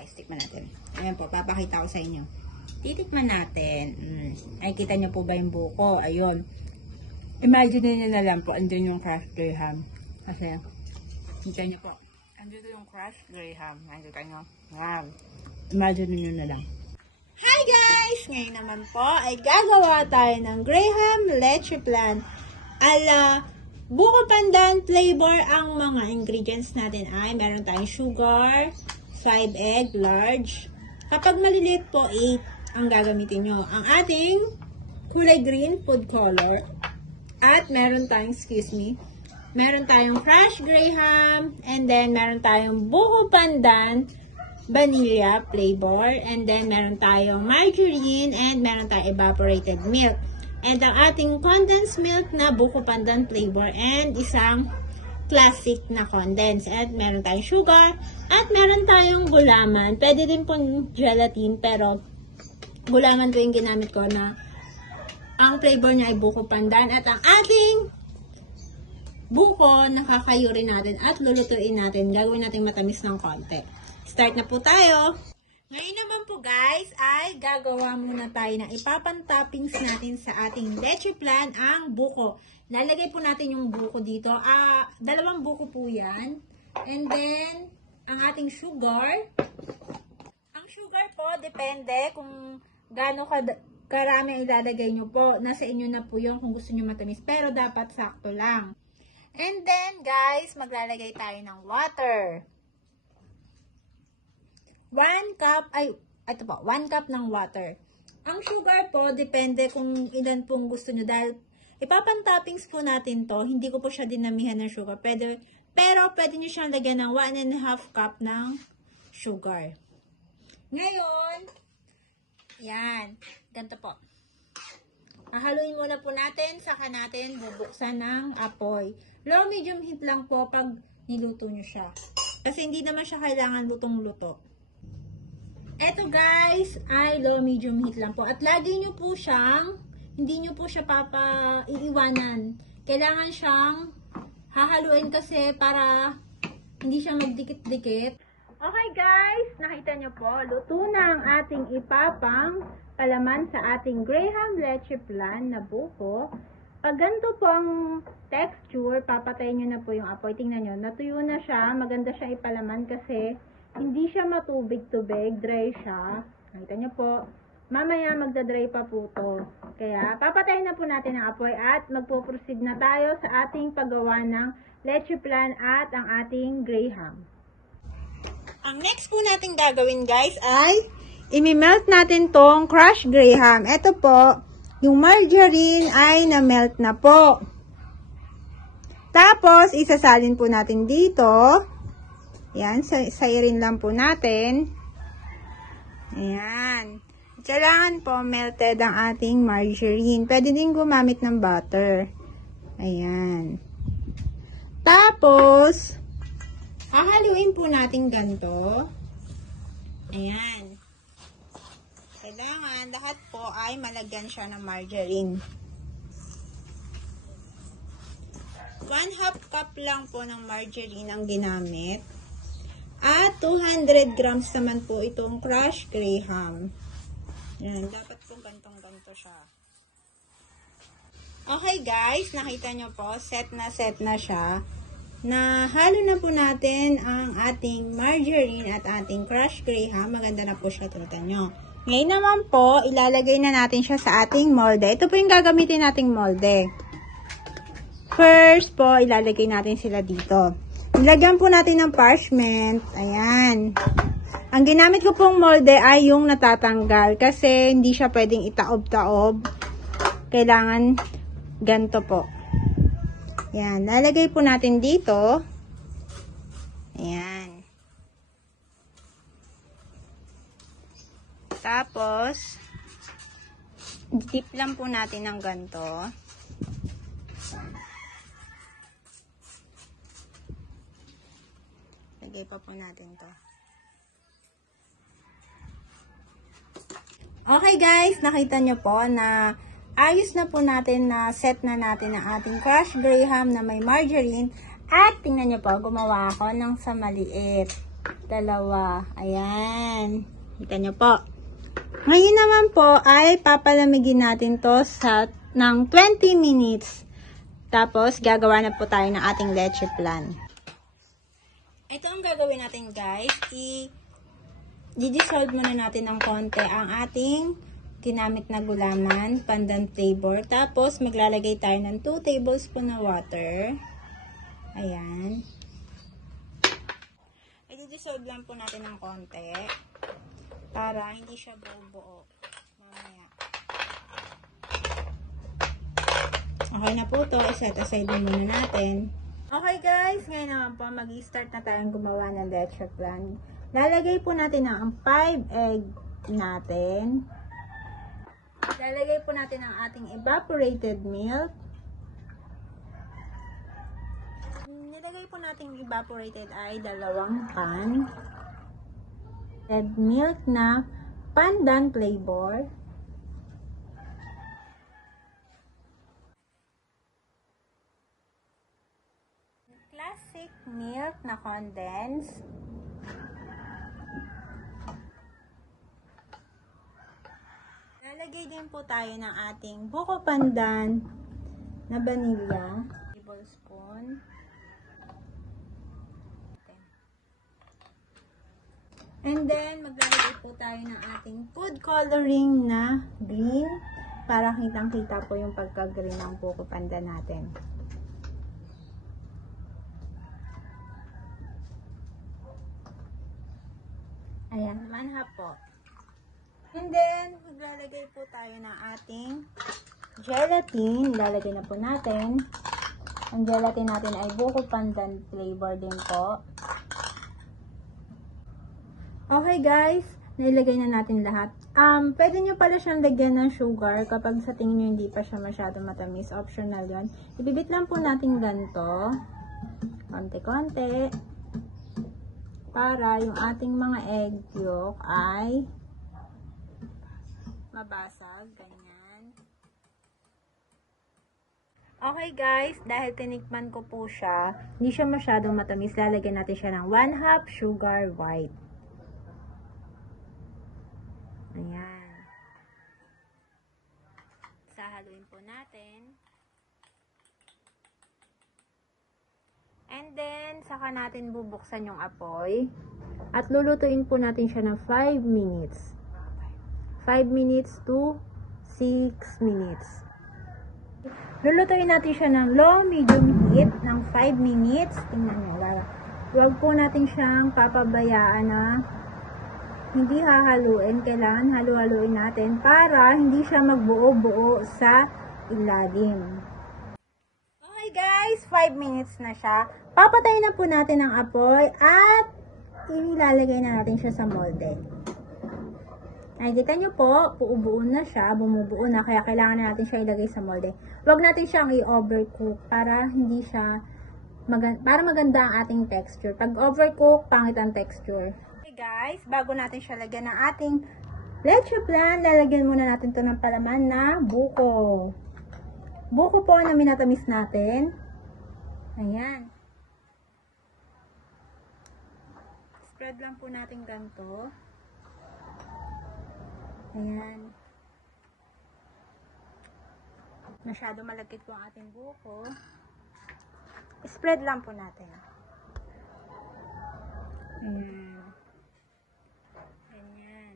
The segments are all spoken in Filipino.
guys, tikman natin. Ayan po, papakita ko sa inyo. Titikman natin. Ay, kita nyo po ba yung buko? Ayun. Imagine nyo na lang po, andun yung crushed graham. Kasi, kita nyo po, andun yung crushed graham. Nakikita nyo. Wow. Imagine nyo na lang. Hi guys! Ngayon naman po ay gagawa tayo ng graham leche flan ala buko pandan flavor. Ang mga ingredients natin ay meron tayong sugar, 5 egg, large. Kapag maliliit po, 8 ang gagamitin nyo. Ang ating kulay green, food color. At meron tayong, meron tayong crushed graham. And then meron tayong buko pandan vanilla flavor, and then meron tayong margarine, and meron tayong evaporated milk. And ang ating condensed milk na buko pandan flavor, and isang classic na condensed. At meron tayong sugar, at meron tayong gulaman. Pwede din po gelatin, pero gulaman po yung ginamit ko na ang flavor niya ay buko pandan. At ang ating buko, nakakayurin natin at lulutuin natin. Gagawin natin matamis ng konti. Start na po tayo. Ngayon naman po guys, ay gagawa muna tayo ng ipapantoppings natin sa ating leche flan, ang buko. Nalagay po natin yung buko dito. 2 buko po yan. And then, ang ating sugar. Ang sugar po, depende kung gaano karami ang ilalagay nyo po. Nasa inyo na po yun kung gusto nyo matamis. Pero dapat sakto lang. And then guys, maglalagay tayo ng water. 1 cup ng water. Ang sugar po, depende kung ilan pong gusto nyo. Dahil ipapantoppings po natin to, hindi ko po siya dinamihan ng sugar. Pero pwede nyo siyang lagyan ng 1.5 cup ng sugar. Ngayon, yan. Ganito po. Haluin muna po natin, saka natin bubuksan ng apoy. Low medium heat lang po pag niluto nyo siya. Kasi hindi naman siya kailangan lutong-luto. Eto guys, ay low medium heat lang po. At lagi nyo po siyang, hindi nyo po siya iiwanan. Kailangan siyang hahaluin kasi para hindi siya magdikit-dikit. Okay guys, nakita nyo po, luto na ang ating ipapang palaman sa ating graham leche flan na buko. Pag ganito po ang texture, papatayin nyo na po yung apoy. Tingnan nyo, natuyo na siya. Maganda siya ipalaman kasi hindi siya matubig-tubig, dry siya. Nakita nyo po. Mamaya magdadry pa po to. Kaya papatayin na po natin ang apoy at magpo-proceed na tayo sa ating paggawa ng leche flan at ang ating graham. Ang next po natin gagawin guys ay imi-melt natin tong crushed graham. Ito po, yung margarine ay na-melt na po. Tapos, isasalin po natin dito. Yan, sairin lang po natin. Ayan. Kailangan po melted ang ating margarine. Pwede din gumamit ng butter. Ayan. Tapos, hahaluin po natin ganito. Ayan. Kailangan lahat po ay malagyan siya ng margarine. 1/2 cup lang po ng margarine ang ginamit. At 200 grams naman po itong crushed graham. Yan, dapat po gantong-ganto siya. Okay guys, nakita nyo po, set na siya. Nahalo na po natin ang ating margarine at ating crushed graham. Maganda na po siya, tulitan nyo. Ngayon naman po, ilalagay na natin siya sa ating molde. Ito po yung gagamitin nating molde. First po, ilalagay natin sila dito. Ilagyan po natin ng parchment. Ayan. Ang ginamit ko pong molde ay yung natatanggal kasi hindi siya pwedeng itaob-taob. Kailangan ganito po. Ayan. Lalagay po natin dito. Ayan. Tapos, dip lang po natin ng ganito. Lagay pa po natin to. Okay guys, nakita nyo po na ayos na po natin na set na natin ang ating crushed graham na may margarine. At tingnan nyo po, gumawa ako ng sa maliit. Dalawa. Ayan. Kita nyo po. Ngayon naman po ay papalamigin natin to ng 20 minutes. Tapos, gagawa na po tayo ng ating leche flan. Ito ang gagawin natin, guys. I-dissolve muna natin ng konti ang ating ginamit na gulaman, pandan flavor. Tapos, maglalagay tayo ng 2 tablespoon na water. Ayan. I-dissolve lang po natin ng konti para hindi siya buo-buo mamaya. Okay na po to. I-set aside muna natin. Okay guys, ngayon naman po mag-start na tayong gumawa ng leche flan. Lalagay po natin ang 5 egg natin. Lalagay po natin ang ating evaporated milk. Nilagay po natin evaporated ay 2 can. Red milk na pandan flavor. Classic milk na condensed. Lalagay din po tayo ng ating buko pandan na vanilla. Tablespoon. And then, maglalagay po tayo ng ating food coloring na green para kitang-kita po yung pagka-green ng buko pandan natin. Ayan, manha po. And then, maglalagay po tayo ng ating gelatin. Lalagay na po natin. Ang gelatin natin ay buko pandan flavor din po. Okay guys, nailagay na natin lahat. Pwede nyo pala siyang lagyan ng sugar kapag sa tingin nyo hindi pa siya masyadong matamis. Optional yon. Ibibit lang po natin ganito. Konti-konti. Para yung ating mga egg yolk ay mabasag. Ganyan. Okay guys, dahil tinikman ko po siya, hindi siya masyadong matamis. Lalagyan natin siya ng 1/2 sugar white. Ayan. Sahaluin po natin. And then, saka natin bubuksan yung apoy. At lulutuin po natin siya ng 5 minutes. 5 minutes to 6 minutes. Lulutuin natin siya ng low medium heat ng 5 minutes. Tingnan nyo. Huwag po natin siyang papabayaan na hindi hahaluin. Kailangan halu-haluin natin para hindi siya magbuo-buo sa ilalim. Okay guys, 5 minutes na siya. Papatayin na po natin ang apoy at ilalagay na natin siya sa molde. Nakikita nyo po, buo-buo na siya, bumubuo na, kaya kailangan na natin siya ilagay sa molde. Huwag natin siyang i-overcook para hindi siya para maganda ang ating texture. Pag overcook, pangit ang texture. Okay guys, bago natin siya lagyan ng ating leche flan, lalagyan muna natin to ng palaman na buko. Buko po na minatamis natin. Ayan. Spread lang po natin ganito. Ayan. Masyado malagkit po ang ating buko. Spread lang po natin. Ayan. Ayan.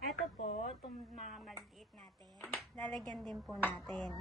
Ito po, itong mga maliit natin, lalagyan din po natin.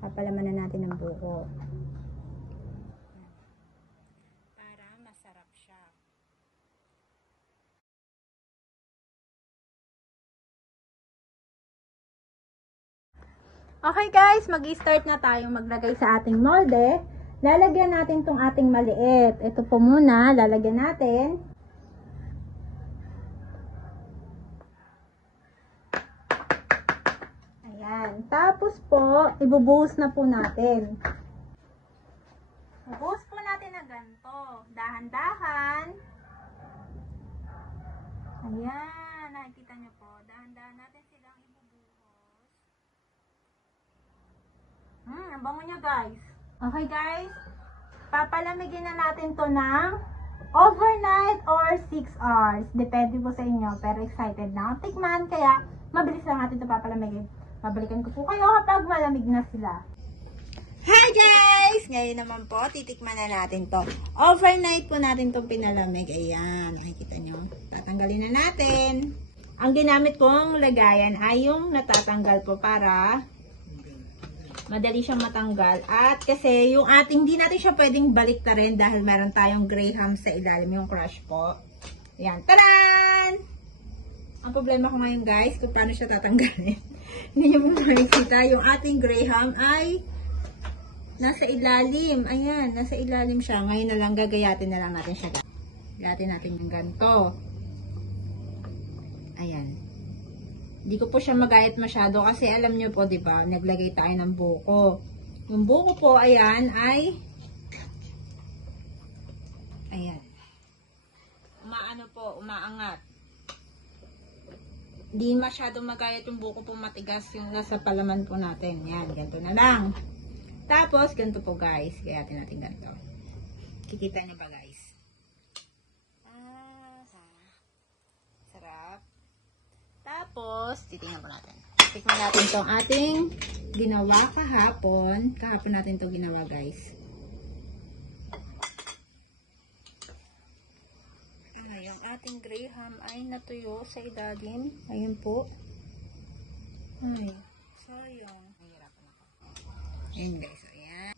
Papalaman na natin ng buko. Para masarap siya. Okay guys, mag-start na tayong maglagay sa ating molde. Lalagyan natin itong ating maliit. Ito po muna, lalagyan natin. Ayan. Tapos po, ibubuhos na po natin. Ibubuhos po natin na ganito. Dahan-dahan. Ayan. Nakikita nyo po. Dahan-dahan natin silang ibubuhos. Ang bango niya guys. Okay guys. Papalamigin na natin to ng overnight or 6 hours. Depende po sa inyo. Pero excited na akong tikman. Kaya mabilis lang natin ito papalamigin. Babalikan ko po kayo kapag malamig na sila. Hi guys! Ngayon naman po, titikman na natin to. Overnight po natin itong pinalamig. Ayan, nakikita nyo. Tatanggalin na natin. Ang ginamit kong lagayan ay yung natatanggal po para madali siyang matanggal. At kasi yung ating, hindi natin siya pwedeng baliktarin dahil meron tayong graham sa ilalim, yung crush po. Ayan, taran! Ang problema ko ngayon guys, kung paano siya tatanggalin. Hindi nyo po makikita, yung ating graham ay nasa ilalim. Ayan, nasa ilalim siya. Ngayon na lang, gagayatin na lang natin siya. Gagayatin natin yung ganito. Ayan. Hindi ko po siya magayat masyado kasi alam nyo po, diba, naglagay tayo ng buko. Yung buko po, ayan, ay ayan. Umaano po, umaangat. Hindi masyado magayat yung buko po, matigas yung nasa palaman po natin. Ayan, ganito na lang. Tapos, ganito po guys. Gayatin natin ganito. Kikita niyo ba guys? Sarap. Tapos, titingnan po natin. Tikman natin itong ating ginawa kahapon. Kahapon natin ito ginawa guys. Yung ating graham ay natuyo sa ilalim. Ayun po. Ay, sayang. Nahihirapan ako. Ayun guys. Ayan.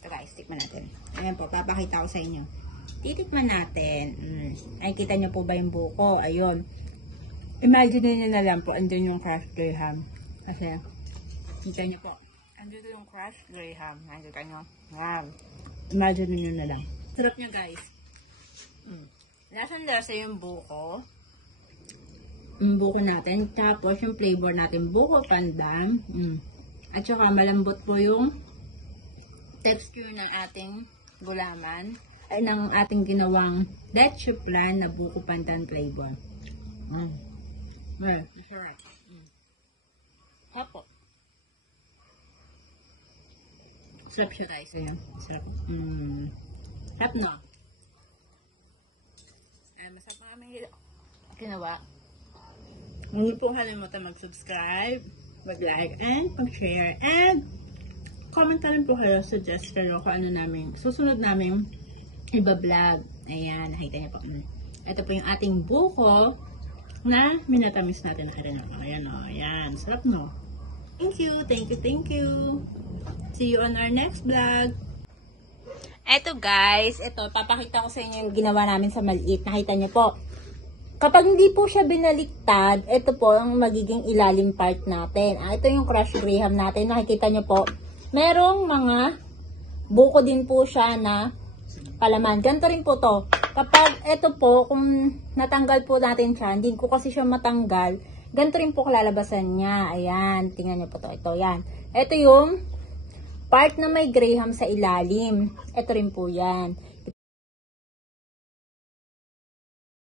Ito guys, tikman natin. Ayan po, papakita ko sa inyo. Titikman natin. Ay, kita nyo po ba yung buko? Ayun. Imagine nyo na lang po, andun yung crushed graham. Kasi, kita nyo po, andun yung crushed graham. Nakikita nyo? Wow. Imagine nyo na lang. Sarap nyo guys. Lasang-lasa yung buko. Yung buko natin. Tapos, yung flavor natin, buko pandan. At saka, malambot po yung texture ng ating gulaman. Ay, ng ating ginawang leche flan na buko pandan flavor. Well, masarap. Hapo. Sarap siya guys. Ayan. Sarap. Sarap no? Ayan, masarap na kami ginawa. Huwag po kalimutan mag-subscribe, mag-like, and mag-share. And comment na rin po kayo, suggest kayo kung ano namin, susunod namin iba-vlog. Ayan, nakita niyo po. Ito po yung ating buko na minatamis natin na rin. Ayan o, ayan. Sarap no? Thank you, thank you, thank you. See you on our next vlog. Eto guys, ito, papakita ko sa inyo yung ginawa namin sa maliit. Nakita niyo po. Kapag hindi po siya binaliktad, ito po ang magiging ilalim part natin. Ito yung crushed graham natin. Nakikita niyo po. Merong mga buko din po siya na palaman. Ganito rin po to. Kapag ito po, kung natanggal po natin siya, hindi ko kasi siya matanggal, ganito rin po kalalabasan niya. Ayan, tingnan niyo po to. Ito, yan. Ito yung part na may graham sa ilalim. Ito rin po yan.